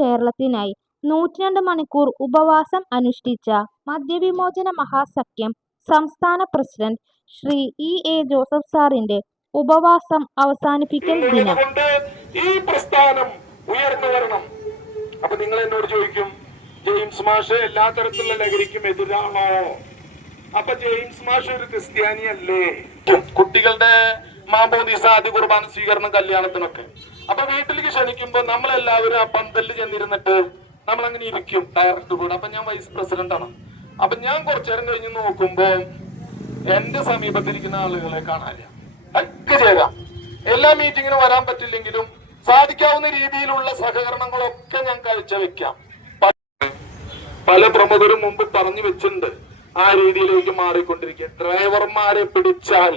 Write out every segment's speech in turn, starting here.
കേരളത്തിനായി 102 മണിക്കൂർ ഉപവാസം അനുഷ്ഠിച്ച മദ്യവിമോചന മഹാസഖ്യം സംസ്ഥാന പ്രസിഡന്റ് ശ്രീ എ ജോസഫ് സാറിന്റെ ഉപവാസം അവസാനിപ്പിക്കൽ ദിനം. ഈ പ്രസ്ഥാനം ഉയർന്നു വരണം. അപ്പൊ നിങ്ങൾ എന്നോട് ചോദിക്കും, ജെയിംസ് മാഷ് എല്ലാ തരത്തിലുള്ള ലഹരിക്കും എതിരാണോ? അപ്പൊ ജെയിംസ് മാഷ് ഒരു ക്രിസ്ത്യാനിയല്ലേ? കുട്ടികളുടെ മാമോദീസ ആദ്യ കുർബാന സ്വീകരണം കല്യാണത്തിനൊക്കെ അപ്പൊ വീട്ടിലേക്ക് ക്ഷണിക്കുമ്പോ നമ്മളെല്ലാവരും ആ പന്തലിൽ ചെന്നിരുന്നിട്ട് നമ്മൾ അങ്ങനെ ഇരിക്കും ഡയറക്ടർ കൂടെ. അപ്പൊ ഞാൻ വൈസ് പ്രസിഡന്റ് ആണ്. അപ്പൊ ഞാൻ കുറച്ചു നേരം കഴിഞ്ഞ് നോക്കുമ്പോ എന്റെ സമീപത്തിരിക്കുന്ന ആളുകളെ കാണാനില്ല. ഒക്കെ ചെയ്യാം, എല്ലാ മീറ്റിങ്ങിനും വരാൻ പറ്റില്ലെങ്കിലും സാധിക്കാവുന്ന രീതിയിലുള്ള സഹകരണങ്ങളൊക്കെ ഞാൻ കാഴ്ചവെക്കാം. പല പ്രമുഖരും മുമ്പ് പറഞ്ഞു വെച്ചിട്ടുണ്ട്, ആ രീതിയിലേക്ക് മാറിക്കൊണ്ടിരിക്കുക. ഡ്രൈവർമാരെ പിടിച്ചാൽ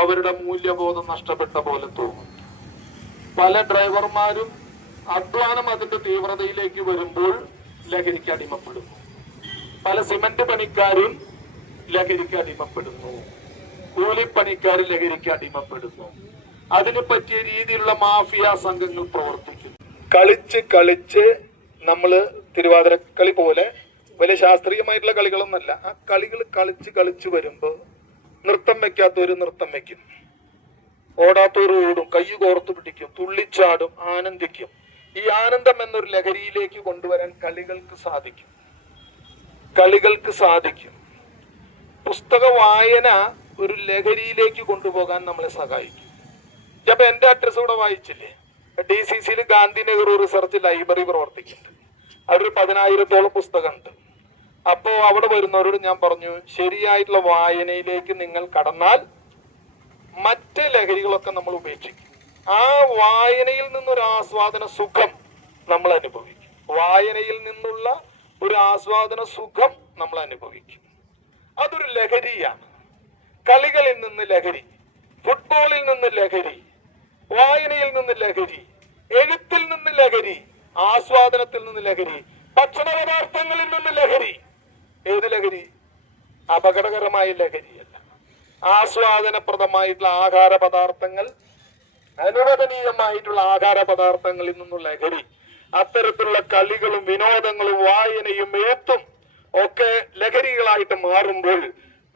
അവരുടെ മൂല്യബോധം നഷ്ടപ്പെട്ട പോലെ തോന്നും. പല ഡ്രൈവർമാരും അധ്വാനം അതിന്റെ തീവ്രതയിലേക്ക് വരുമ്പോൾ ലഹരിക്ക് അടിമപ്പെടുന്നു. പല സിമന്റ് പണിക്കാരും ലഹരിക്ക് അടിമപ്പെടുന്നു. കൂലിപ്പണിക്കാർ ലഹരിക്ക് അടിമപ്പെടുന്നു. അതിന് പറ്റിയ രീതിയിലുള്ള മാഫിയ സംഘങ്ങൾ പ്രവർത്തിക്കുന്നു. കളിച്ച് നമ്മള് തിരുവാതിരക്കളി പോലെ വലിയ ശാസ്ത്രീയമായിട്ടുള്ള കളികളൊന്നല്ല. ആ കളികൾ കളിച്ച് വരുമ്പോ നൃത്തം വെക്കാത്തവര് നൃത്തം വെക്കും, ഓടാത്തവർ ഓടും, കൈ കോർത്തു പിടിക്കും, തുള്ളിച്ചാടും, ആനന്ദിക്കും. ഈ ആനന്ദം എന്നൊരു ലഹരിയിലേക്ക് കൊണ്ടുവരാൻ കളികൾക്ക് സാധിക്കും. പുസ്തക വായന ഒരു ലഹരിയിലേക്ക് കൊണ്ടുപോകാൻ നമ്മളെ സഹായിക്കും. അപ്പൊ എന്റെ അഡ്രസ് ഇവിടെ വായിച്ചില്ലേ, DCCയിൽ ഗാന്ധി നെഹ്റു റിസർച്ച് ലൈബ്രറി പ്രവർത്തിക്കുന്നുണ്ട്. അതൊരു 10,000-ഓളം പുസ്തകമുണ്ട്. അപ്പോ അവിടെ വരുന്നവരോട് ഞാൻ പറഞ്ഞു, ശരിയായിട്ടുള്ള വായനയിലേക്ക് നിങ്ങൾ കടന്നാൽ മറ്റ് ലഹരികളൊക്കെ നമ്മൾ ഉപേക്ഷിക്കും. ആ വായനയിൽ നിന്നൊരു ആസ്വാദന സുഖം നമ്മൾ അനുഭവിക്കും. അതൊരു ലഹരിയാണ്. കളികളിൽ നിന്ന് ലഹരി, ഫുട്ബോളിൽ നിന്ന് ലഹരി, വായനയിൽ നിന്ന് ലഹരി, എഴുത്തിൽ നിന്ന് ലഹരി, ആസ്വാദനത്തിൽ നിന്ന് ലഹരി, ഭക്ഷണ പദാർത്ഥങ്ങളിൽ നിന്ന് ലഹരി. ഏത് ലഹരി? അപകടകരമായ ലഹരിയല്ല. ആസ്വാദനപ്രദമായിട്ടുള്ള ആഹാര പദാർത്ഥങ്ങൾ, അനുവദനീയമായിട്ടുള്ള ആഹാര പദാർത്ഥങ്ങളിൽ നിന്നുള്ള ലഹരി. അത്തരത്തിലുള്ള കളികളും വിനോദങ്ങളും വായനയും എഴുത്തും ഒക്കെ ലഹരികളായിട്ട് മാറുമ്പോൾ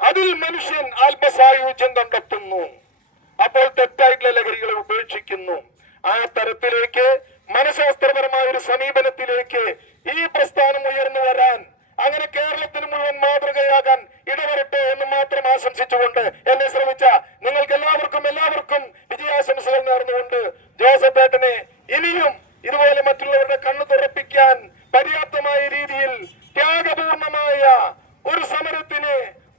അതിൽ മനുഷ്യൻ ആത്മസായുജ്യം കണ്ടെത്തുന്നു. അപ്പോൾ തെറ്റായിട്ടുള്ള ലഹരികളെ ഉപേക്ഷിക്കുന്നു. ആ തരത്തിലേക്ക് മനഃശാസ്ത്രപരമായ ഒരു സമീപനത്തിലേക്ക് ഈ പ്രസ്ഥാനം ഉയർന്നു വരാൻ, അങ്ങനെ കേരളത്തിന് മുഴുവൻ മാതൃകയാകാൻ ഇടവരട്ടെ എന്ന് മാത്രം ആശംസിച്ചുകൊണ്ട് എന്നെ ശ്രമിച്ച നിങ്ങൾക്ക് എല്ലാവർക്കും വിജയാശംസകൾ നേർന്നുകൊണ്ട് ജോസഫ് ഏട്ടനെ ഇനിയും ഇതുപോലെ മറ്റുള്ളവരുടെ കണ്ണു തുറപ്പിക്കാൻ പര്യാപ്തമായ രീതിയിൽ ത്യാഗപൂർണമായ ഒരു സമരത്തിന്,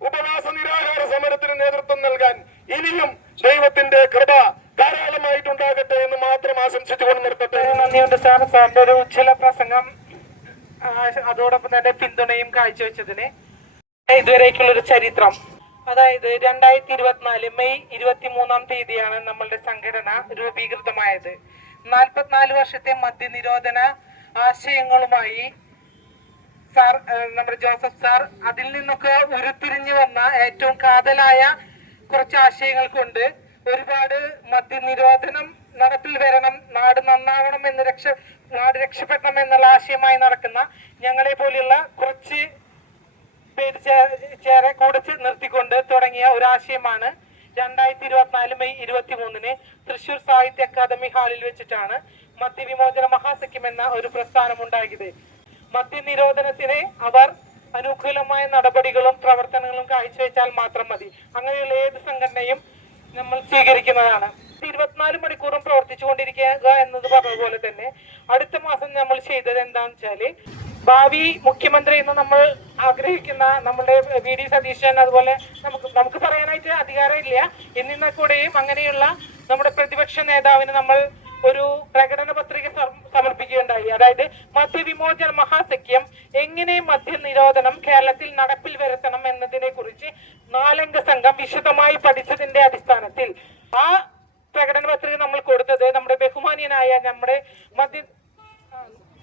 ഉപവാസ നിരാഹാര സമരത്തിന് നേതൃത്വം നൽകാൻ ഇനിയും ദൈവത്തിന്റെ കൃപ ധാരാളമായിട്ടുണ്ടാകട്ടെ എന്ന് മാത്രം ആശംസിച്ചുകൊണ്ട് നിർത്തട്ടെ. നന്ദിയുണ്ട് സാർ, സാറിന്റെ ഒരു ഉജ്ജ്വല പ്രസംഗം, അതോടൊപ്പം തന്നെ പിന്തുണയും കാഴ്ചവെച്ചതിന്. ഇതുവരേക്കുള്ളൊരു ചരിത്രം, അതായത് 2024 മെയ് 23-ാം തീയതിയാണ് നമ്മളുടെ സംഘടന രൂപീകൃതമായത്. 44 വർഷത്തെ മദ്യനിരോധന ആശയങ്ങളുമായി സാർ, നമ്മുടെ ജോസഫ് സാർ, അതിൽ നിന്നൊക്കെ ഉരുത്തിരിഞ്ഞു വന്ന ഏറ്റവും കാതലായ കുറച്ച് ആശയങ്ങൾ കൊണ്ട് ഒരുപാട് മദ്യനിരോധനം നടപ്പിൽ വരണം, നാട് നന്നാവണം എന്ന് നാട് രക്ഷപ്പെടണം എന്നുള്ള ആശയമായി നടക്കുന്ന ഞങ്ങളെ പോലെയുള്ള കുറച്ച് പേര് കൂടെ നിർത്തിക്കൊണ്ട് തുടങ്ങിയ ഒരു ആശയമാണ് 2024 മെയ് 23-ന് തൃശൂർ സാഹിത്യ അക്കാദമി ഹാളിൽ വെച്ചിട്ടാണ് മദ്യവിമോചന മഹാസഖ്യം എന്ന ഒരു പ്രസ്ഥാനം ഉണ്ടായത്. മദ്യനിരോധനത്തിന് അവർ അനുകൂലമായ നടപടികളും പ്രവർത്തനങ്ങളും കാഴ്ചവെച്ചാൽ മാത്രം മതി. അങ്ങനെയുള്ള ഏത് സംഘടനയും നമ്മൾ സ്വീകരിക്കുന്നതാണ്. 24 മണിക്കൂറും പ്രവർത്തിച്ചുകൊണ്ടിരിക്കുക എന്നത് പറഞ്ഞതുപോലെ തന്നെ അടുത്ത മാസം നമ്മൾ ചെയ്തത് എന്താണെന്ന് വെച്ചാല്, ഭാവി മുഖ്യമന്ത്രി എന്ന് നമ്മൾ ആഗ്രഹിക്കുന്ന നമ്മുടെ VD സതീശൻ, അതുപോലെ നമുക്ക് പറയാനായിട്ട് അധികാരമില്ല, എന്നിരുന്നാൽ കൂടെയും അങ്ങനെയുള്ള നമ്മുടെ പ്രതിപക്ഷ നേതാവിന് നമ്മൾ ഒരു പ്രകടന പത്രിക സമർപ്പിക്കുകയുണ്ടായി. അതായത് മദ്യവിമോചന മഹാസഖ്യം എങ്ങനെ മദ്യനിരോധനം കേരളത്തിൽ നടപ്പിൽ വരുത്തണം എന്നതിനെ കുറിച്ച് 4-അംഗ സംഘം വിശദമായി പഠിച്ചതിന്റെ അടിസ്ഥാനത്തിൽ ആ പ്രകടന പത്രിക നമ്മൾ കൊടുത്തത് നമ്മുടെ ബഹുമാനീയനായ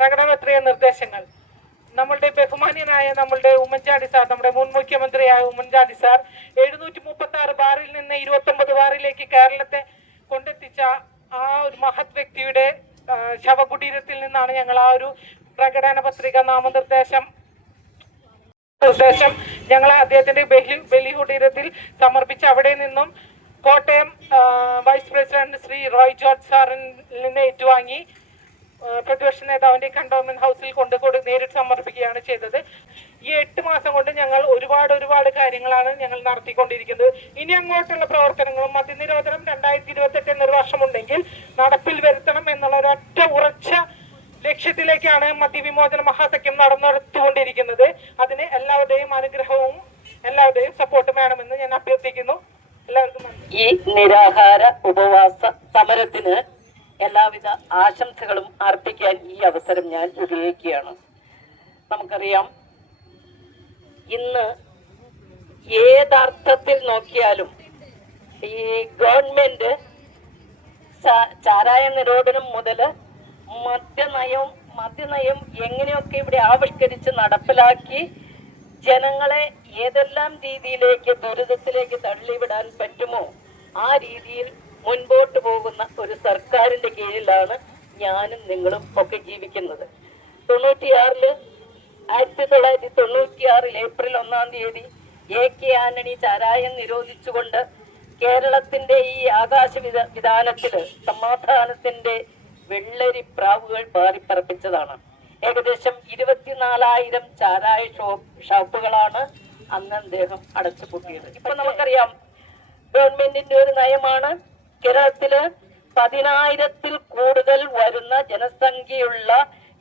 പ്രകടന പത്രിക നിർദ്ദേശങ്ങൾ നമ്മളുടെ ബഹുമാന്യനായ നമ്മളുടെ ഉമ്മൻചാണ്ടി സാർ, നമ്മുടെ മുൻ മുഖ്യമന്ത്രിയായ ഉമ്മൻചാണ്ടി സാർ 736 ബാറിൽ നിന്ന് 29 ബാറിലേക്ക് കേരളത്തെ കൊണ്ടെത്തിച്ച ആ ഒരു മഹത് വ്യക്തിയുടെ ശവകുടീരത്തിൽ നിന്നാണ് ഞങ്ങൾ ആ ഒരു പ്രകടന പത്രിക നാമനിർദ്ദേശം ഞങ്ങൾ അദ്ദേഹത്തിന്റെ ബലികുടീരത്തിൽ സമർപ്പിച്ച് അവിടെ നിന്നും കോട്ടയം വൈസ് പ്രസിഡന്റ് ശ്രീ റോയ് ജോർജ് സാറിൽ നിന്ന് ഏറ്റുവാങ്ങി പ്രതിപക്ഷ നേതാവിന്റെ കണ്ടോൺമെന്റ് ഹൗസിൽ നേരിട്ട് സമർപ്പിക്കുകയാണ് ചെയ്തത്. ഈ 8 മാസം കൊണ്ട് ഞങ്ങൾ ഒരുപാട് കാര്യങ്ങളാണ് ഞങ്ങൾ നടത്തിക്കൊണ്ടിരിക്കുന്നത്. ഇനി അങ്ങോട്ടുള്ള പ്രവർത്തനങ്ങളും മദ്യനിരോധനം 2028 എന്നൊരു വർഷമുണ്ടെങ്കിൽ നടപ്പിൽ വരുത്തണം എന്നുള്ള ഒരൊറ്റ ഉറച്ച ലക്ഷ്യത്തിലേക്കാണ് മദ്യവിമോചന മഹാസഖ്യം നടന്നുകൊണ്ടിരിക്കുന്നത്. അതിന് എല്ലാവരുടെയും അനുഗ്രഹവും എല്ലാവരുടെയും സപ്പോർട്ടും വേണമെന്ന് ഞാൻ അഭ്യർത്ഥിക്കുന്നു. എല്ലാവർക്കും ഈ നിരാഹാര ഉപവാസ സമരത്തിന് എല്ലാവിധ ആശംസകളും അർപ്പിക്കാൻ ഈ അവസരം ഞാൻ ഉപയോഗിക്കുകയാണ്. നമുക്കറിയാം, ഇന്ന് ഏതർത്ഥത്തിൽ നോക്കിയാലും ഈ ഗവൺമെന്റ് ചാരായ നിരോധനം മുതൽ മദ്യനയം എങ്ങനെയൊക്കെ ഇവിടെ ആവിഷ്കരിച്ച് നടപ്പിലാക്കി ജനങ്ങളെ ഏതെല്ലാം രീതിയിലേക്ക് ദുരിതത്തിലേക്ക് തള്ളിവിടാൻ പറ്റുമോ ആ രീതിയിൽ മുൻപോട്ട് പോകുന്ന ഒരു സർക്കാരിന്റെ കീഴിലാണ് ഞാനും നിങ്ങളും ഒക്കെ ജീവിക്കുന്നത്. 1996 ഏപ്രിൽ 1-ാം തീയതി AK ആന്റണി ചാരായം നിരോധിച്ചുകൊണ്ട് കേരളത്തിന്റെ ഈ ആകാശ വിധാനത്തില് സമാധാനത്തിന്റെ വെള്ളരി പ്രാവുകൾ പാറിപ്പറപ്പിച്ചതാണ്. ഏകദേശം 24,000 ചാരായ ഷോപ്പുകളാണ് അന്ന് അദ്ദേഹം അടച്ചുപൂട്ടിയത്. ഇപ്പൊ നമുക്കറിയാം, ഗവൺമെന്റിന്റെ ഒരു നയമാണ് കേരളത്തില് 10,000-ൽ കൂടുതൽ വരുന്ന ജനസംഖ്യയുള്ള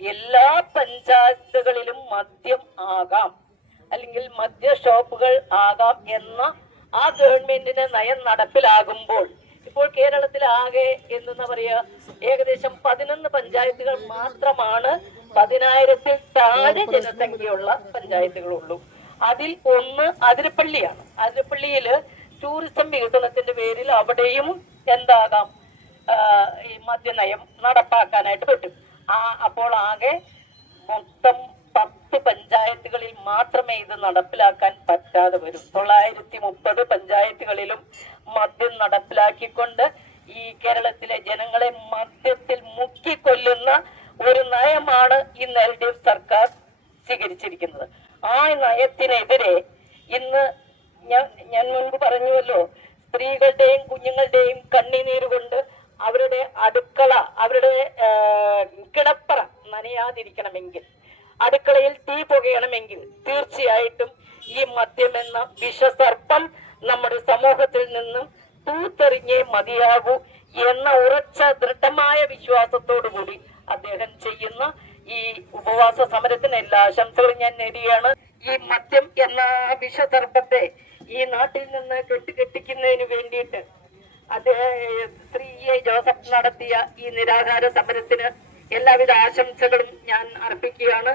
എല്ലാ പഞ്ചായത്തുകളിലും മദ്യം ആകാം, അല്ലെങ്കിൽ മദ്യ ഷോപ്പുകൾ ആകാം എന്ന ആ ഗവൺമെന്റിന്റെ നയം നടപ്പിലാകുമ്പോൾ ഇപ്പോൾ കേരളത്തിൽ ആകെ എന്തെന്നാ പറയാ, ഏകദേശം 11 പഞ്ചായത്തുകൾ മാത്രമാണ് 10,000-ൽ താഴെ ജനസംഖ്യയുള്ള പഞ്ചായത്തുകളുള്ളൂ. അതിൽ ഒന്ന് അതിരപ്പള്ളിയാണ്. അതിരപ്പള്ളിയില് ടൂറിസം വികസനത്തിന്റെ പേരിൽ അവിടെയും എന്താകാം, ഈ മദ്യനയം നടപ്പാക്കാനായിട്ട് പറ്റും. അപ്പോൾ ആകെ മൊത്തം 10 പഞ്ചായത്തുകളിൽ മാത്രമേ ഇത് നടപ്പിലാക്കാൻ പറ്റാതെ വരും. 930 പഞ്ചായത്തുകളിലും മദ്യം നടപ്പിലാക്കിക്കൊണ്ട് ഈ കേരളത്തിലെ ജനങ്ങളെ മദ്യത്തിൽ മുക്കിക്കൊല്ലുന്ന ഒരു നയമാണ് ഇന്ന് LDF സർക്കാർ സ്വീകരിച്ചിരിക്കുന്നത്. ആ നയത്തിനെതിരെ ഇന്ന് ഞാൻ മുൻപ് പറഞ്ഞുവല്ലോ, സ്ത്രീകളുടെയും കുഞ്ഞുങ്ങളുടെയും കണ്ണീര് കൊണ്ട് അവരുടെ അടുക്കള, അവരുടെ കിടപ്പറ നനയാതിരിക്കണമെങ്കിൽ, അടുക്കളയിൽ തീ പുകയണമെങ്കിൽ തീർച്ചയായിട്ടും ഈ മദ്യം എന്ന വിഷസർപ്പം നമ്മുടെ സമൂഹത്തിൽ നിന്നും തൂത്തെറിഞ്ഞേ മതിയാകൂ എന്ന ഉറച്ച ദൃഢമായ വിശ്വാസത്തോടു കൂടി അദ്ദേഹം ചെയ്യുന്ന ഈ ഉപവാസ സമരത്തിന് എല്ലാ ആശംസകളും ഞാൻ നേടുകയാണ്. ഈ മദ്യം എന്ന വിഷസർപ്പത്തെ ഈ നാട്ടിൽ നിന്ന് കെട്ടിക്കുന്നതിന് വേണ്ടിയിട്ട് ശ്രീ E.A. ജോസഫ് നടത്തിയ ഈ നിരാഹാര സമരത്തിന് എല്ലാവിധ ആശംസകളും ഞാൻ അർപ്പിക്കുകയാണ്.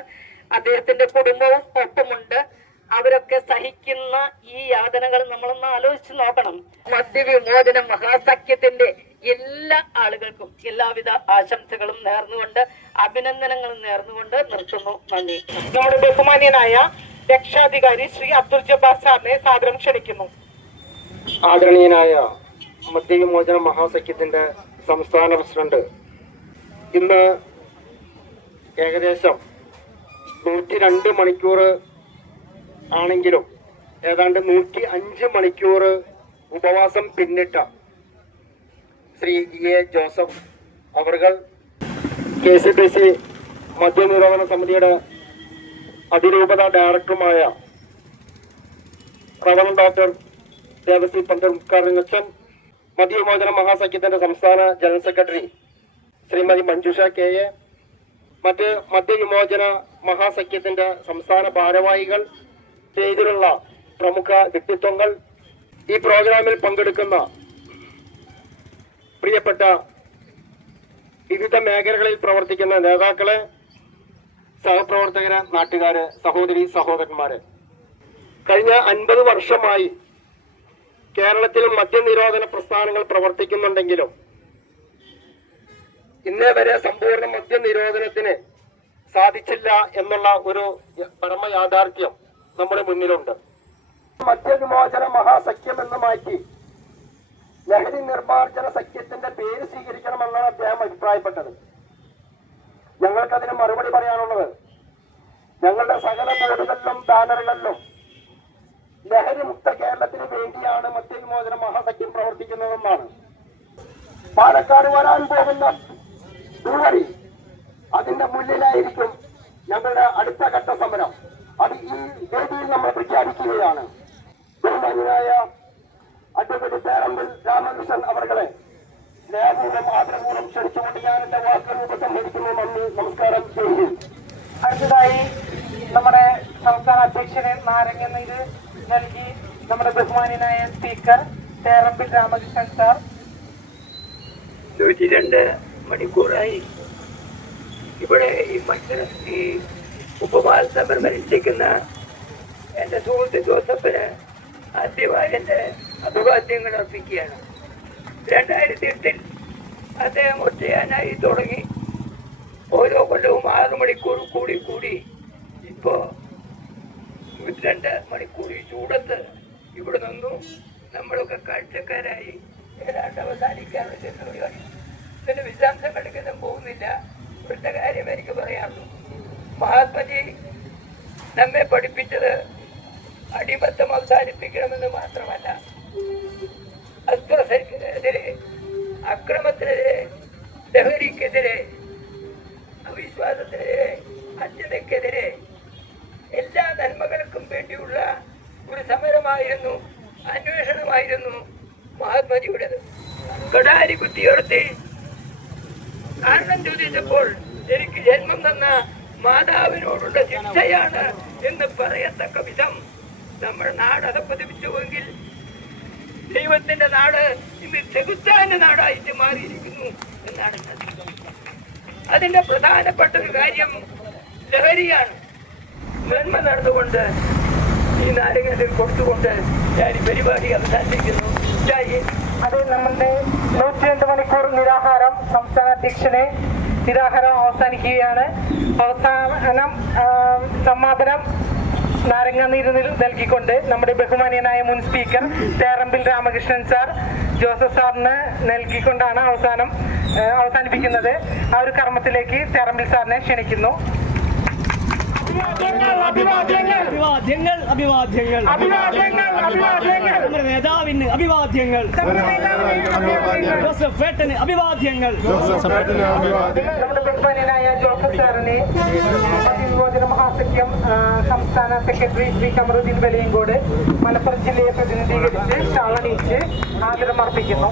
അദ്ദേഹത്തിന്റെ കുടുംബവും ഒപ്പമുണ്ട്. അവരൊക്കെ സഹിക്കുന്ന ഈ യാതനകൾ നമ്മളൊന്ന് ആലോചിച്ച് നോക്കണം. മദ്യവിമോചന മഹാസഖ്യത്തിന്റെ എല്ലാ ആളുകൾക്കും എല്ലാവിധ ആശംസകളും നേർന്നുകൊണ്ട്, അഭിനന്ദനങ്ങളും നേർന്നുകൊണ്ട് നിർത്തുന്നു. നന്ദി. നമ്മുടെ ബഹുമാന്യനായ രക്ഷാധികാരി ശ്രീ അബ്ദുൽ ജബ്ബാർ സാറിനെ സാദരം ക്ഷണിക്കുന്നു. ആദരണീയനായ മദ്യവിമോചന മഹാസഖ്യത്തിന്റെ സംസ്ഥാന പ്രസിഡന്റ് ഇന്ന് ഏകദേശം 102 മണിക്കൂർ ആണെങ്കിലും ഏതാണ്ട് 105 മണിക്കൂർ ഉപവാസം പിന്നിട്ട ശ്രീ E.A. ജോസഫ് അവർകൾ KCPC മദ്യനിരോധന സമിതിയുടെ അതിരൂപത ഡയറക്ടറുമായ റവറൻഡ് ഡോക്ടർ ദേവസി പന്തർക്കാരൻ, മദ്യവിമോചന മഹാസഖ്യത്തിന്റെ സംസ്ഥാന general secretary Shrimati Manjusha KA, മറ്റ് മദ്യവിമോചന മഹാസഖ്യത്തിന്റെ സംസ്ഥാന ഭാരവാഹികൾ, സ്റ്റേജിലുള്ള പ്രമുഖ വ്യക്തിത്വങ്ങൾ, ഈ പ്രോഗ്രാമിൽ പങ്കെടുക്കുന്ന പ്രിയപ്പെട്ട വിവിധ മേഖലകളിൽ പ്രവർത്തിക്കുന്ന നേതാക്കളെ, സഹപ്രവർത്തകരെ, നാട്ടുകാരെ, സഹോദരി സഹോദരന്മാരെ, കഴിഞ്ഞ 50 വർഷമായി കേരളത്തിൽ മദ്യനിരോധന പ്രസ്ഥാനങ്ങൾ പ്രവർത്തിക്കുന്നുണ്ടെങ്കിലും ഇന്നേ വരെ സമ്പൂർണ്ണ മദ്യനിരോധനത്തിന് സാധിച്ചില്ല എന്നുള്ള ഒരു പരമ യാഥാർത്ഥ്യം നമ്മുടെ മുന്നിലുണ്ട്. മദ്യവിമോചന മഹാസഖ്യം എന്ന് മാറ്റി ലഹരി നിർമ്മാർജ്ജന സഖ്യത്തിന്റെ പേര് സ്വീകരിക്കണമെന്നാണ് അദ്ദേഹം അഭിപ്രായപ്പെട്ടത്. ഞങ്ങൾക്കതിന് മറുപടി പറയാനുള്ളത്, ഞങ്ങളുടെ സകല ബോർഡുകളിലും ബാനറുകളിലും ലഹരി മുക്ത കേരളത്തിന് വേണ്ടിയാണ് മദ്യവിമോചന മഹാസഖ്യം പ്രവർത്തിക്കുന്നതെന്നാണ്. പാലക്കാട് വരാൻ പോകുന്ന ബ്രൂവറി, അതിന്റെ മുന്നിലായിരിക്കും ഞങ്ങളുടെ അടുത്ത ഘട്ട സമരം. അത് ഈ വേദിയിൽ നമ്മൾ പ്രഖ്യാപിക്കുകയാണ്. ബഹുമാന്യനായ അഡ്വക്കേറ്റ് തേറമ്പിൽ രാമകൃഷ്ണൻ അവർകളെ സ്നേഹപൂർവ്വം ആദരപൂർവ്വം ക്ഷണിച്ചുകൊണ്ട് ഞാൻ എന്റെ വാക്കുകൾ ഉപസംഹരിക്കുന്നു. നന്ദി, നമസ്കാരം, ജയ് ഹിന്ദ്. അടുത്തതായി നമ്മുടെ സംസ്ഥാന അധ്യക്ഷന് നാരങ്ങനീര് നൽകി നമ്മുടെ ബഹുമാന്യനായ സ്പീക്കർ തേറമ്പിൽ രാമകൃഷ്ണൻ സാർ. 102 മണിക്കൂറായി ഇവിടെ ഈ ഉപവാസ സമരം അനുഷ്ഠിക്കുന്ന എന്റെ സുഹൃത്ത് ജോസഫിന് ആദ്യമായി എന്റെ അഭിവാദ്യങ്ങൾ അർപ്പിക്കുകയാണ്. 2008 അദ്ദേഹം ഒറ്റയാനായി തുടങ്ങി ഓരോ കൊല്ലവും 6 മണിക്കൂർ കൂടി ഇപ്പോ 102 മണിക്കൂർ ഈ ചൂടത്ത് ഇവിടെ നിന്നും നമ്മളൊക്കെ കാഴ്ചക്കാരായി ഏതാണ്ട് അവസാനിക്കാനുള്ള ചെന്നുകളാണ്. ഇതിന്റെ വിശദാംശങ്ങളിലേക്കൊന്നും പോകുന്നില്ല. ഇവിടുത്തെ കാര്യം എനിക്ക് പറയാനുള്ളൂ. മഹാത്മജി നമ്മെ പഠിപ്പിച്ചത് അടിമത്തം അവസാനിപ്പിക്കണമെന്ന് മാത്രമല്ല, അസ്ത്രസർക്കെതിരെ, അക്രമത്തിനെതിരെ, ലഹരിക്കെതിരെ, അവിശ്വാസത്തിനെതിരെ, അജ്ഞതയ്ക്കെതിരെ എല്ലാ നന്മകൾക്കും വേണ്ടിയുള്ള ഒരു സമരമായിരുന്നു, അന്വേഷണമായിരുന്നു മഹാത്മജിയുടേത്. കടാരി കുത്തിയുയർത്തി കാരണം ചോദിച്ചപ്പോൾ എനിക്ക് ജന്മം തന്ന മാതാവിനോടുള്ള ശിക്ഷയാണ് എന്ന് പറയത്തക്ക വിധം നമ്മുടെ നാട് അധപ്പതിപ്പിച്ചുവെങ്കിൽ ദൈവത്തിന്റെ നാട് ഇന്ന് ചെകുത്താന്റെ നാടായിട്ട് മാറിയിരിക്കുന്നു എന്നാണ് ഞാൻ. അതിന്റെ പ്രധാനപ്പെട്ട ഒരു കാര്യം ലഹരിയാണ്. നന്മ നടന്നുകൊണ്ട് ഈ നാരങ്ങളിൽ കൊടുത്തുകൊണ്ട് ഞാൻ ഈ പരിപാടി അവസാനിപ്പിക്കുന്നു. അത് നമ്മുടെ 102 മണിക്കൂർ നിരാഹാരം സംസ്ഥാന അധ്യക്ഷനെ നിരാഹാരം അവസാനിക്കുകയാണ്. അവസാനം സമാപനം നാരങ്ങാനീര് നൽകിക്കൊണ്ട് നമ്മുടെ ബഹുമാനീയനായ മുൻ സ്പീക്കർ തേറമ്പിൽ രാമകൃഷ്ണൻ സാർ ജോസഫ് സാറിന് നൽകിക്കൊണ്ടാണ് അവസാനിപ്പിക്കുന്നത്. ആ ഒരു കർമ്മത്തിലേക്ക് തേറമ്പിൽ സാറിനെ ക്ഷണിക്കുന്നു. അഭിവാദ്യങ്ങൾ നമ്മുടെ നേതാവിന് അഭിവാദ്യങ്ങൾ, ജോസഫ് ഏട്ടന് അഭിവാദ്യങ്ങൾ. നമ്മുടെ ബഹുമാനീയനായ ജോസഫ് സാറിനെ മദ്യവിമോചന മഹാസഖ്യം സംസ്ഥാന സെക്രട്ടറി ശ്രീ കമറുദ്ദീൻ വെളിയങ്കോട് മലപ്പുറം ജില്ലയെ പ്രതിനിധീകരിച്ച് ഷാളണിയിച്ച് ആദരം അർപ്പിക്കുന്നു.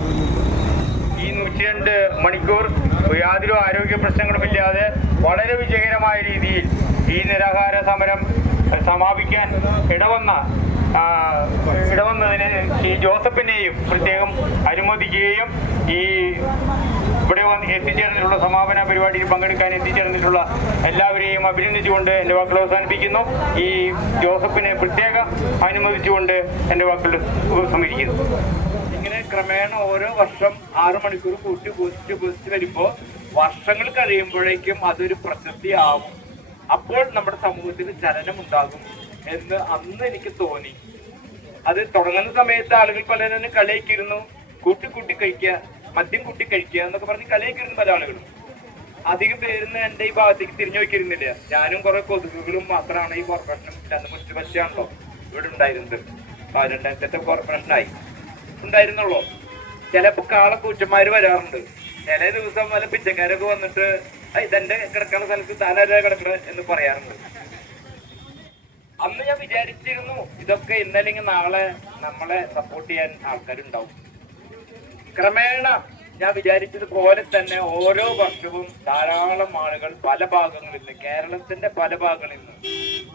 ഈ 102 മണിക്കൂർ യാതൊരു ആരോഗ്യ പ്രശ്നങ്ങളുമില്ലാതെ വളരെ വിജയകരമായ രീതിയിൽ ഈ നിരാഹാര സമരം സമാപിക്കാൻ ഇടവന്നതിന് ഈ ജോസഫിനെയും പ്രത്യേകം അനുമോദിക്കുകയും ഈ ഇവിടെ എത്തിച്ചേർന്നിട്ടുള്ള സമാപന പരിപാടിയിൽ പങ്കെടുക്കാൻ എത്തിച്ചേർന്നിട്ടുള്ള എല്ലാവരെയും അഭിനന്ദിച്ചുകൊണ്ട് എൻ്റെ വാക്കുകൾ അവസാനിപ്പിക്കുന്നു. ഈ ജോസഫിനെ പ്രത്യേകം അനുമോദിച്ചുകൊണ്ട് എൻ്റെ വാക്കുകൾ ഉപസംഹരിക്കുന്നു. ഇങ്ങനെ ക്രമേണ ഓരോ വർഷം 6 മണിക്കൂർ കൂട്ടി വരുമ്പോൾ വർഷങ്ങൾ കഴിയുമ്പോഴേക്കും അതൊരു പ്രശസ്തിയാവും. അപ്പോൾ നമ്മുടെ സമൂഹത്തിന് ചലനമുണ്ടാകും എന്ന് അന്ന് എനിക്ക് തോന്നി. അത് തുടങ്ങുന്ന സമയത്ത് ആളുകൾ പലരും കളിയാക്കിയിരുന്നു, കൂട്ടി കഴിക്കുക, മദ്യം കൂട്ടി കഴിക്കുക എന്നൊക്കെ പറഞ്ഞ് കളിയാക്കിയിരുന്നു പല ആളുകളും. അധികം പേരുന്ന് എൻ്റെ ഈ ഭാഗത്തേക്ക് തിരിഞ്ഞു വയ്ക്കിരുന്നില്ല. ഞാനും കുറെ കൊതുകുകളും മാത്രമാണ് ഈ കോർപ്പറേഷൻ അന്ന് മുറിച്ച് പറ്റാണല്ലോ ഇവിടെ ഉണ്ടായിരുന്നത്. 12ത്തെ കോർപ്പറേഷനായി ഉണ്ടായിരുന്നുള്ളൂ. ചിലപ്പോൾ കാളക്കൂച്ചന്മാര് വരാറുണ്ട്. ചില ദിവസം വല്ല പിച്ചക്കാരൊക്കെ വന്നിട്ട് ഇതെന്റെ കിടക്കുന്ന സ്ഥലത്ത് താനാരാ കിടക്കണ എന്ന് പറയാറുണ്ട്. അന്ന് ഞാൻ വിചാരിച്ചിരുന്നു ഇതൊക്കെ ഇന്നല്ലെങ്കിൽ നാളെ നമ്മളെ സപ്പോർട്ട് ചെയ്യാൻ ആൾക്കാരുണ്ടാവും. ക്രമേണ ഞാൻ വിചാരിച്ചതുപോലെ തന്നെ ഓരോ വർഷവും ധാരാളം ആളുകൾ പല ഭാഗങ്ങളിൽ നിന്ന്, കേരളത്തിന്റെ പല ഭാഗങ്ങളിൽ നിന്ന്,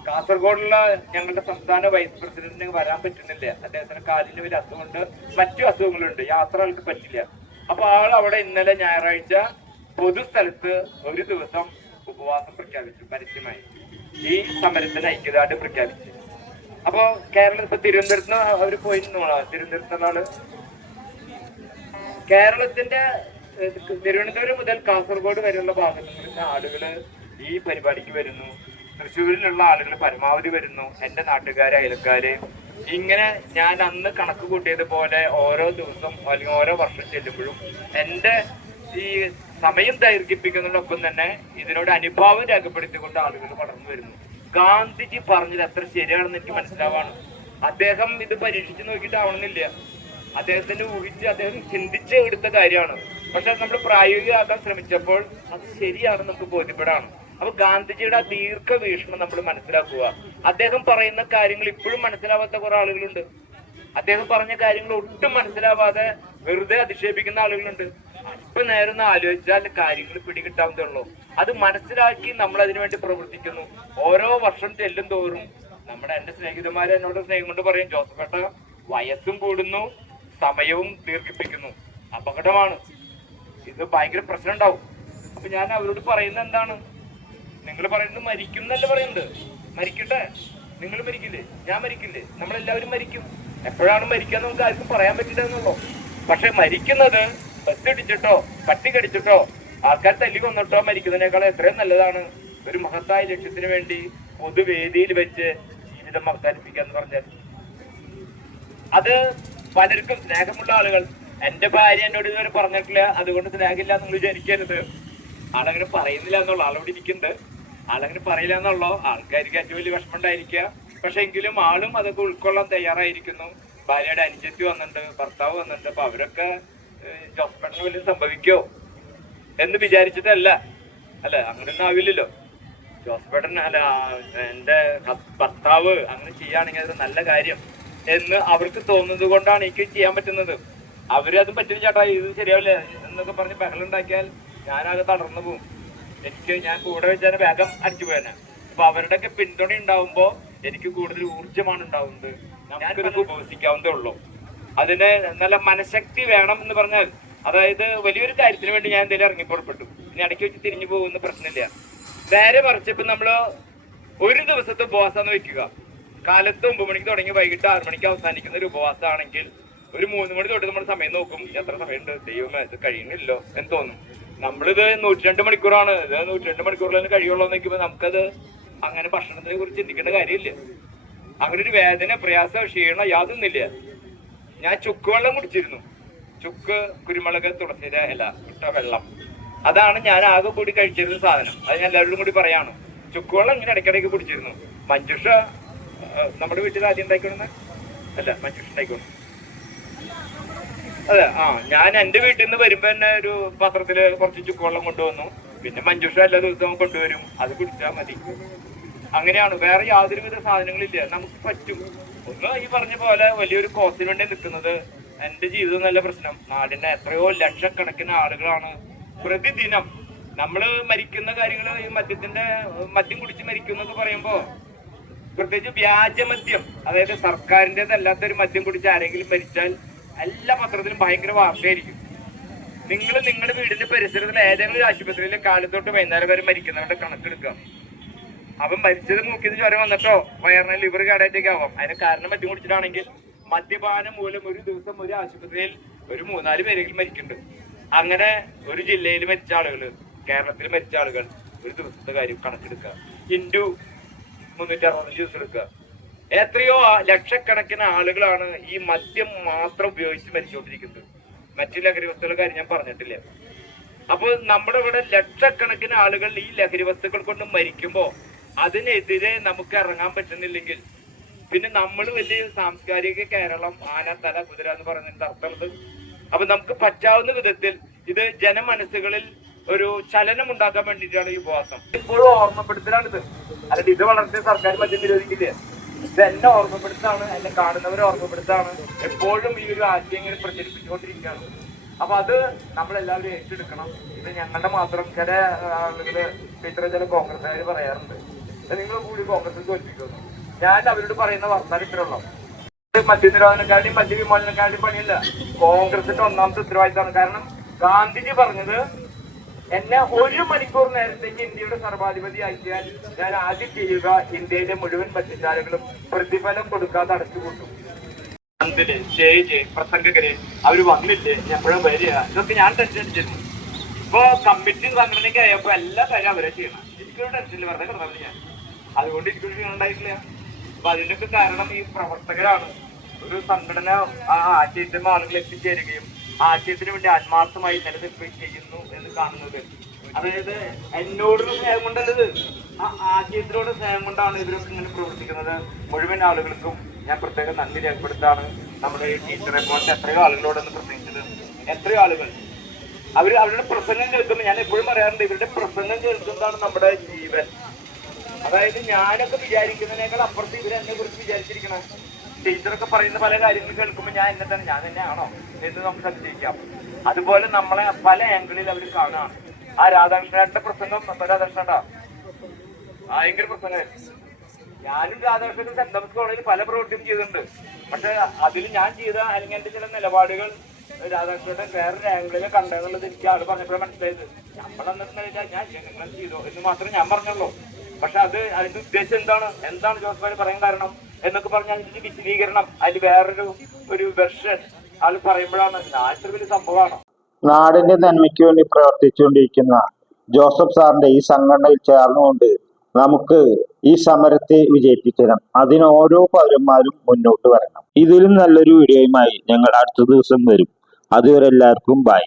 കാസർഗോഡുള്ള ഞങ്ങളുടെ സംസ്ഥാന വൈസ് പ്രസിഡന്റിന് വരാൻ പറ്റുന്നില്ല. അദ്ദേഹത്തിന് കാലിന് വലിയ അസുഖമുണ്ട്, മറ്റു അസുഖങ്ങളുണ്ട്, യാത്ര ആൾക്ക് പറ്റില്ല. അപ്പൊ ആൾ അവിടെ ഇന്നലെ ഞായറാഴ്ച പൊതുസ്ഥലത്ത് ഒരു ദിവസം ഉപവാസം പ്രഖ്യാപിച്ചു, പരസ്യമായി ഈ സമരത്തിന് ഐക്യദാർഢ്യം പ്രഖ്യാപിച്ചു. അപ്പൊ കേരളം ഇപ്പൊ തിരുവനന്തപുരത്ത് അവര് പോയി തിരുവനന്തപുരത്തുള്ള ആള് കേരളത്തിന്റെ തിരുവനന്തപുരം മുതൽ കാസർഗോഡ് വരെയുള്ള ഭാഗത്തു നിന്ന് ആളുകള് ഈ പരിപാടിക്ക് വരുന്നു. തൃശ്ശൂരിലുള്ള ആളുകൾ പരമാവധി വരുന്നു. എന്റെ നാട്ടുകാര്, അയൽക്കാര്, ഇങ്ങനെ ഞാൻ അന്ന് കണക്ക് കൂട്ടിയതുപോലെ ഓരോ ദിവസം അല്ലെങ്കിൽ ഓരോ വർഷം ചെല്ലുമ്പോഴും എൻ്റെ ഈ സമയം ദൈർഘിപ്പിക്കുന്നതിനൊപ്പം തന്നെ ഇതിനോട് അനുഭാവം രേഖപ്പെടുത്തിക്കൊണ്ട് ആളുകൾ വളർന്നു വരുന്നു. ഗാന്ധിജി പറഞ്ഞത് എത്ര ശരിയാണെന്ന് എനിക്ക് മനസ്സിലാവാണ്. അദ്ദേഹം ഇത് പരീക്ഷിച്ച് നോക്കിയിട്ടാവണമെന്നില്ല, അദ്ദേഹത്തിന് ഊഹിച്ച് അദ്ദേഹം ചിന്തിച്ച് എടുത്ത കാര്യമാണ്. പക്ഷെ നമ്മൾ പ്രായോഗികമാക്കാൻ ശ്രമിച്ചപ്പോൾ അത് ശരിയാണെന്ന് നമുക്ക് ബോധ്യപ്പെടാണ്. അപ്പൊ ഗാന്ധിജിയുടെ ആ ദീർഘവീക്ഷണം നമ്മൾ മനസ്സിലാക്കുക. അദ്ദേഹം പറയുന്ന കാര്യങ്ങൾ ഇപ്പോഴും മനസ്സിലാവാത്ത കുറെ ആളുകളുണ്ട്. അദ്ദേഹം പറഞ്ഞ കാര്യങ്ങൾ ഒട്ടും മനസ്സിലാവാതെ വെറുതെ അധിക്ഷേപിക്കുന്ന ആളുകളുണ്ട്. അല്പ നേരം ഒന്ന് ആലോചിച്ചാൽ കാര്യങ്ങൾ പിടികിട്ടാവുന്നതേ ഉള്ളൂ. അത് മനസ്സിലാക്കി നമ്മൾ അതിനുവേണ്ടി പ്രവർത്തിക്കുന്നു. ഓരോ വർഷം ചെല്ലും തോറും എന്റെ സ്നേഹിതന്മാരെ എന്നോട് സ്നേഹം കൊണ്ട് പറയും, ജോസഫേട്ട വയസ്സും കൂടുന്നു, സമയവും ദീർഘിപ്പിക്കുന്നു, അപകടമാണ്, ഇത് ഭയങ്കര പ്രശ്നം ഉണ്ടാവും. അപ്പൊ ഞാൻ അവരോട് പറയുന്നത് എന്താണ്, നിങ്ങൾ പറയുന്നത് മരിക്കും എന്നല്ല പറയുന്നത്. മരിക്കട്ടെ, നിങ്ങൾ മരിക്കില്ലേ, ഞാൻ മരിക്കില്ലേ, നമ്മളെല്ലാവരും മരിക്കും. എപ്പോഴാണ് മരിക്കാന്ന് നമുക്ക് ആർക്കും പറയാൻ പറ്റില്ല എന്നുള്ളൂ. പക്ഷെ മരിക്കുന്നത് ബസ് ഇടിച്ചിട്ടോ പട്ടി കടിച്ചിട്ടോ ആൾക്കാർ തല്ലി കൊന്നിട്ടോ മരിക്കുന്നതിനേക്കാൾ എത്രയും നല്ലതാണ് ഒരു മഹത്തായ ലക്ഷ്യത്തിന് വേണ്ടി പൊതുവേദിയിൽ വെച്ച് ജീവിതം അവസാനിപ്പിക്കാന്ന് പറഞ്ഞാൽ. അത് പലർക്കും സ്നേഹമുള്ള ആളുകൾ, എന്റെ ഭാര്യ എന്നോട് ഇതുവരെ പറഞ്ഞിട്ടില്ല, അതുകൊണ്ട് സ്നേഹമില്ല എന്ന് വിചാരിക്കരുത്. ആളങ്ങനെ പറയുന്നില്ല എന്നുള്ള ആളോട് ഇരിക്കുന്നുണ്ട്, ആളങ്ങനെ പറയില്ല എന്നുള്ളോ ആൾക്കാർക്ക് ഏറ്റവും വലിയ വിഷമം ഉണ്ടായിരിക്കുക. പക്ഷെ എങ്കിലും ആളും അതൊക്കെ ഉൾക്കൊള്ളാൻ തയ്യാറായിരിക്കുന്നു. ഭാര്യയുടെ അനുജത്തി വന്നിട്ടുണ്ട്, ഭർത്താവ് വന്നിട്ടുണ്ട്. അപ്പൊ അവരൊക്കെ ജോസഫേട്ടന് വലിയ സംഭവിക്കോ എന്ന് വിചാരിച്ചിട്ടല്ല, അല്ല അങ്ങനെയൊന്നും ആവില്ലല്ലോ. ജോസഫേട്ടൻ അല്ല എന്റെ ഭർത്താവ് അങ്ങനെ ചെയ്യുകയാണെങ്കിൽ അത് നല്ല കാര്യം എന്ന് അവർക്ക് തോന്നുന്നത് കൊണ്ടാണ് എനിക്ക് ചെയ്യാൻ പറ്റുന്നത്. അവര് അത് പറ്റില്ല ചേട്ടാ, ഇത് ശരിയാവില്ല എന്നൊക്കെ പറഞ്ഞ് ബഹളുണ്ടാക്കിയാൽ ഞാനാകെ തളർന്നു പോകും. ഞാൻ കൂടെ വെച്ചാൽ വേഗം അടിച്ചു പോയനെ. അപ്പൊ അവരുടെയൊക്കെ പിന്തുണ ഉണ്ടാവുമ്പോ എനിക്ക് കൂടുതൽ ഊർജ്ജമാണ് ഉണ്ടാവുന്നത്. ഞാനിതൊക്കെ ഉപവസിക്കാവുന്നതേ ഉള്ളൂ. അതിന് നല്ല മനഃശക്തി വേണം എന്ന് പറഞ്ഞാൽ, അതായത് വലിയൊരു കാര്യത്തിന് വേണ്ടി ഞാൻ എന്തെങ്കിലും ഇറങ്ങിപ്പുറപ്പെട്ടു, ഇനി ഇടയ്ക്ക് വെച്ച് തിരിഞ്ഞു പോകുന്ന പ്രശ്നമില്ല. നേരെ മറിച്ചിപ്പോ നമ്മള് ഒരു ദിവസത്തെ ഉപവാസമെന്ന് വെക്കുക, കാലത്ത് 9 മണിക്ക് തുടങ്ങി വൈകിട്ട് 6 മണിക്ക് അവസാനിക്കുന്ന ഒരു ഉപവാസമാണെങ്കിൽ ഒരു 3 മണി തൊട്ട് നമ്മൾ സമയം നോക്കും, എത്ര സമയമുണ്ട്, ദൈവമേ ഇത് കഴിയുന്നില്ലോ എന്ന് തോന്നും. നമ്മളിത് 102 മണിക്കൂറാണ്, ഇത് 102 മണിക്കൂറിൽ തന്നെ കഴിയുള്ളൂ എന്ന് വെക്കുമ്പോൾ നമുക്കത് അങ്ങനെ ഭക്ഷണത്തിനെ കുറിച്ച് ചിന്തിക്കേണ്ട കാര്യമില്ല. അങ്ങനെ ഒരു വേദന, പ്രയാസം, ക്ഷീണം യാതൊന്നില്ല. ഞാൻ ചുക്ക് വെള്ളം കുടിച്ചിരുന്നു. ചുക്ക്, കുരുമുളക്, തുളസിര ഇല ഇട്ട വെള്ളം, അതാണ് ഞാൻ ആകെ കൂടി കഴിച്ചിരുന്ന സാധനം. അത് ഞാൻ എല്ലാവരോടും കൂടി പറയാണ്. ചുക്ക് വെള്ളം ഇങ്ങനെ ഇടയ്ക്കിടയ്ക്ക് കുടിച്ചിരുന്നു. മഞ്ജുഷ നമ്മുടെ വീട്ടിൽ ആദ്യം ഉണ്ടായിക്കൊണ്ടെന്ന് അല്ല, മഞ്ജുഷ ഉണ്ടായിക്കോണം. അതെ, ഞാൻ എന്റെ വീട്ടിൽ നിന്ന് വരുമ്പോ തന്നെ ഒരു പാത്രത്തില് കുറച്ച് ചുക്ക് വെള്ളം കൊണ്ടുവന്നു. പിന്നെ മഞ്ജുഷ എല്ലാ ദിവസവും കൊണ്ടുവരും, അത് കുടിച്ചാൽ മതി. അങ്ങനെയാണ്, വേറെ യാതൊരുവിധ സാധനങ്ങളില്ല. നമുക്ക് പറ്റും. ഒന്ന് ഈ പറഞ്ഞ പോലെ വലിയൊരു കോസിന് വേണ്ടി നിൽക്കുന്നത് എന്റെ ജീവിതം നല്ല പ്രശ്നം. നാടിന്റെ എത്രയോ ലക്ഷക്കണക്കിന് ആളുകളാണ് പ്രതിദിനം നമ്മള് മരിക്കുന്ന കാര്യങ്ങള്. ഈ മദ്യം കുടിച്ച് മരിക്കുന്നൊക്കെ പറയുമ്പോ, പ്രത്യേകിച്ച് വ്യാജമദ്യം, അതായത് സർക്കാരിൻ്റെതല്ലാത്തൊരു മദ്യം കുടിച്ച് ആരെങ്കിലും മരിച്ചാൽ എല്ലാ പത്രത്തിലും ഭയങ്കര വാർത്തയായിരിക്കും. നിങ്ങൾ നിങ്ങളുടെ വീടിന്റെ പരിസരത്തിൽ ഏതെങ്കിലും ആശുപത്രിയിൽ കാലത്തോട്ട് വൈകുന്നേരം വരെ മരിക്കുന്നവരുടെ കണക്കെടുക്കാം. അപ്പം മരിച്ചത് മൂക്കിന്ന് ജ്വരം വന്നിട്ടോ വയറിന് ലിവർ കേടായിട്ടൊക്കെ ആവാം. അതിന് കാരണം മദ്യം കുടിച്ചിട്ടാണെങ്കിൽ മദ്യപാനം മൂലം ഒരു ദിവസം ഒരു ആശുപത്രിയിൽ ഒരു 3-4 പേരെങ്കിലും മരിക്കുന്നുണ്ട്. അങ്ങനെ ഒരു ജില്ലയിൽ മരിച്ച ആളുകൾ, കേരളത്തിൽ മരിച്ച ആളുകൾ, ഒരു ദിവസത്തെ കാര്യം കണക്കെടുക്കുക, ഇൻറ്റു 365 ദിവസം എടുക്കുക. എത്രയോ ലക്ഷക്കണക്കിന് ആളുകളാണ് ഈ മദ്യം മാത്രം ഉപയോഗിച്ച് മരിച്ചുകൊണ്ടിരിക്കുന്നത്. മറ്റു ലഹരി വസ്തുക്കളുടെ കാര്യം ഞാൻ പറഞ്ഞിട്ടില്ല. അപ്പോൾ നമ്മുടെ ഇവിടെ ലക്ഷക്കണക്കിന് ആളുകൾ ഈ ലഹരി വസ്തുക്കൾ കൊണ്ട് മരിക്കുമ്പോൾ അതിനെതിരെ നമുക്ക് ഇറങ്ങാൻ പറ്റുന്നില്ലെങ്കിൽ പിന്നെ നമ്മൾ വലിയ സാംസ്കാരിക കേരളം, ആന തല കുതിര എന്ന് പറയുന്നതിന്റെ അർത്ഥമുണ്ട്. അപ്പൊ നമുക്ക് പറ്റാവുന്ന വിധത്തിൽ ഇത് ജനമനസ്സുകളിൽ ഒരു ചലനം ഉണ്ടാക്കാൻ വേണ്ടിയിട്ടാണ് ഈ ഉപവാസം. ഇപ്പോഴും ഓർമ്മപ്പെടുത്തലാണിത്, അല്ലാതെ ഇത് വളർത്തിയ സർക്കാർ മദ്യം നിരോധിക്കില്ല. ഇത് എന്നെ ഓർമ്മപ്പെടുത്താണ്, എന്നെ കാണുന്നവരെ ഓർമ്മപ്പെടുത്താണ്. എപ്പോഴും ഈ ഒരു ആശയം ഇങ്ങനെ പ്രചരിപ്പിച്ചുകൊണ്ടിരിക്കുകയാണ്. അപ്പൊ അത് നമ്മളെല്ലാവരും ഏറ്റെടുക്കണം. ഇത് ഞങ്ങളുടെ മാത്രം, ചില ആളുകള് ചില കോൺഗ്രസ്സുകാർ പറയാറുണ്ട്, നിങ്ങൾ കൂടി കോൺഗ്രസ് തോൽപ്പിക്കുന്നു. ഞാൻ അവരോട് പറയുന്ന വർത്താനം ഇത്രയുള്ളൂ. മദ്യനിരോധനക്കാരുടെയും മദ്യവിമോചനക്കാരുടെയും പണിയല്ല, കോൺഗ്രസിന്റെ ഒന്നാമത്തെ ഉത്തരവാദിത്തമാണ്. കാരണം ഗാന്ധിജി പറഞ്ഞത്, എന്നെ 1 മണിക്കൂർ നേരത്തേക്ക് ഇന്ത്യയുടെ സർവാധിപതി അയച്ചാൽ ഞാൻ ആദ്യം ചെയ്യുക ഇന്ത്യയിലെ മുഴുവൻ മദ്യശാലകളും പ്രതിഫലം കൊടുക്കാതെ അടച്ചുപൂട്ടും. പന്തില്, സ്റ്റേജ്, പ്രസംഗകര് അവര് വന്നില്ലേ, എപ്പോഴും വരിക, ഇതൊക്കെ ഞാൻ ടെൻഷൻ അടിച്ചിരുന്നു. ഇപ്പൊ കമ്മിറ്റി സംഘടനയ്ക്ക് ആയപ്പോ എല്ലാ കാര്യം അവരെ ചെയ്യണം. എനിക്കൊരു ടെൻഷനിൽ വെറുതെ കിടന്നില്ല ഞാൻ. അതുകൊണ്ട് എനിക്കൊരു ക്ഷീണം ഉണ്ടായിട്ടില്ല. അപ്പൊ അതിന്റെയൊക്കെ കാരണം ഈ പ്രവർത്തകരാണ്. ഒരു സംഘടന ആ ആശയത്തിന് ആളുകൾ എത്തിച്ചേരുകയും ആശയത്തിന് വേണ്ടി ആത്മാർത്ഥമായി നിലനിൽക്കുകയും ചെയ്യുന്നു എന്ന് കാണുന്നത്. അതായത് എന്നോടുള്ള സ്നേഹം കൊണ്ടല്ലത്, ആ ആശയത്തിനോട് സ്നേഹം കൊണ്ടാണ് ഇവരൊക്കെ ഇങ്ങനെ പ്രവർത്തിക്കുന്നത്. മുഴുവൻ ആളുകൾക്കും ഞാൻ പ്രത്യേകം നന്ദി രേഖപ്പെടുത്താണ്. നമ്മുടെ ഈ ടീച്ചറെ പോലത്തെ എത്രയോ ആളുകളോടൊന്ന് പ്രസംഗിച്ചത്, എത്രയോ ആളുകൾ അവരുടെ പ്രസംഗം കേൾക്കുമ്പോൾ ഞാൻ എപ്പോഴും പറയാറുണ്ട്, ഇവരുടെ പ്രസംഗം കേൾക്കുന്നതാണ് നമ്മുടെ ജീവൻ. അതായത് ഞാനൊക്കെ വിചാരിക്കുന്നതിനേക്കാൾ അപ്പുറത്ത് ഇവരെന്നെ കുറിച്ച് വിചാരിച്ചിരിക്കണം. ടീച്ചറൊക്കെ പറയുന്ന പല കാര്യങ്ങൾ കേൾക്കുമ്പോൾ ഞാൻ തന്നെയാണോ എന്ന് നമുക്ക് സംശയിക്കാം. അതുപോലെ നമ്മളെ പല ആംഗിളിൽ അവർ കാണുകയാണ്. ആ രാധാകൃഷ്ണന്റെ പ്രസംഗം, രാധാകൃഷ്ണ ഭയങ്കര പ്രസംഗമായിരുന്നു. ഞാനും രാധാകൃഷ്ണന്റെ സെന്റ് തോമസ് കോളേജിൽ പല പ്രവൃത്തിയും ചെയ്തിട്ടുണ്ട്. പക്ഷെ അതിൽ ഞാൻ ചെയ്ത അല്ലെങ്കിൽ എന്റെ ചില നിലപാടുകൾ രാധാകൃഷ്ണന്റെ വേറൊരു ആംഗിളിൽ കണ്ടെന്നുള്ളത് എനിക്ക് ആള് പറഞ്ഞപ്പോഴാണ് മനസ്സിലായത്. നമ്മളെന്ന് ഞാൻ ജനങ്ങൾ ചെയ്തോ എന്ന് മാത്രമേ ഞാൻ പറഞ്ഞുള്ളൂ. പക്ഷെ അതിന്റെ ഉദ്ദേശം എന്താണ് ജോസഫ് പറയാൻ കാരണം എന്നൊക്കെ പറഞ്ഞാൽ അതിന്റെ വിശദീകരണം, അതിൽ വേറൊരു വെർഷൻ ആള് പറയുമ്പോഴാണ് ഞാൻ ഇത്ര വലിയ സംഭവമാണ്. നാടിന്റെ നന്മയ്ക്ക് വേണ്ടി പ്രവർത്തിച്ചുകൊണ്ടിരിക്കുന്ന ജോസഫ് സാറിന്റെ ഈ സംഘടനയിൽ ചേർന്നുകൊണ്ട് നമുക്ക് ഈ സമരത്തെ വിജയിപ്പിക്കണം. അതിന് ഓരോ പൗരന്മാരും മുന്നോട്ട് വരണം. ഇതിലും നല്ലൊരു വീഡിയോയുമായി ഞങ്ങൾ അടുത്ത ദിവസം വരും. അതുവരെ എല്ലാവർക്കും ബൈ.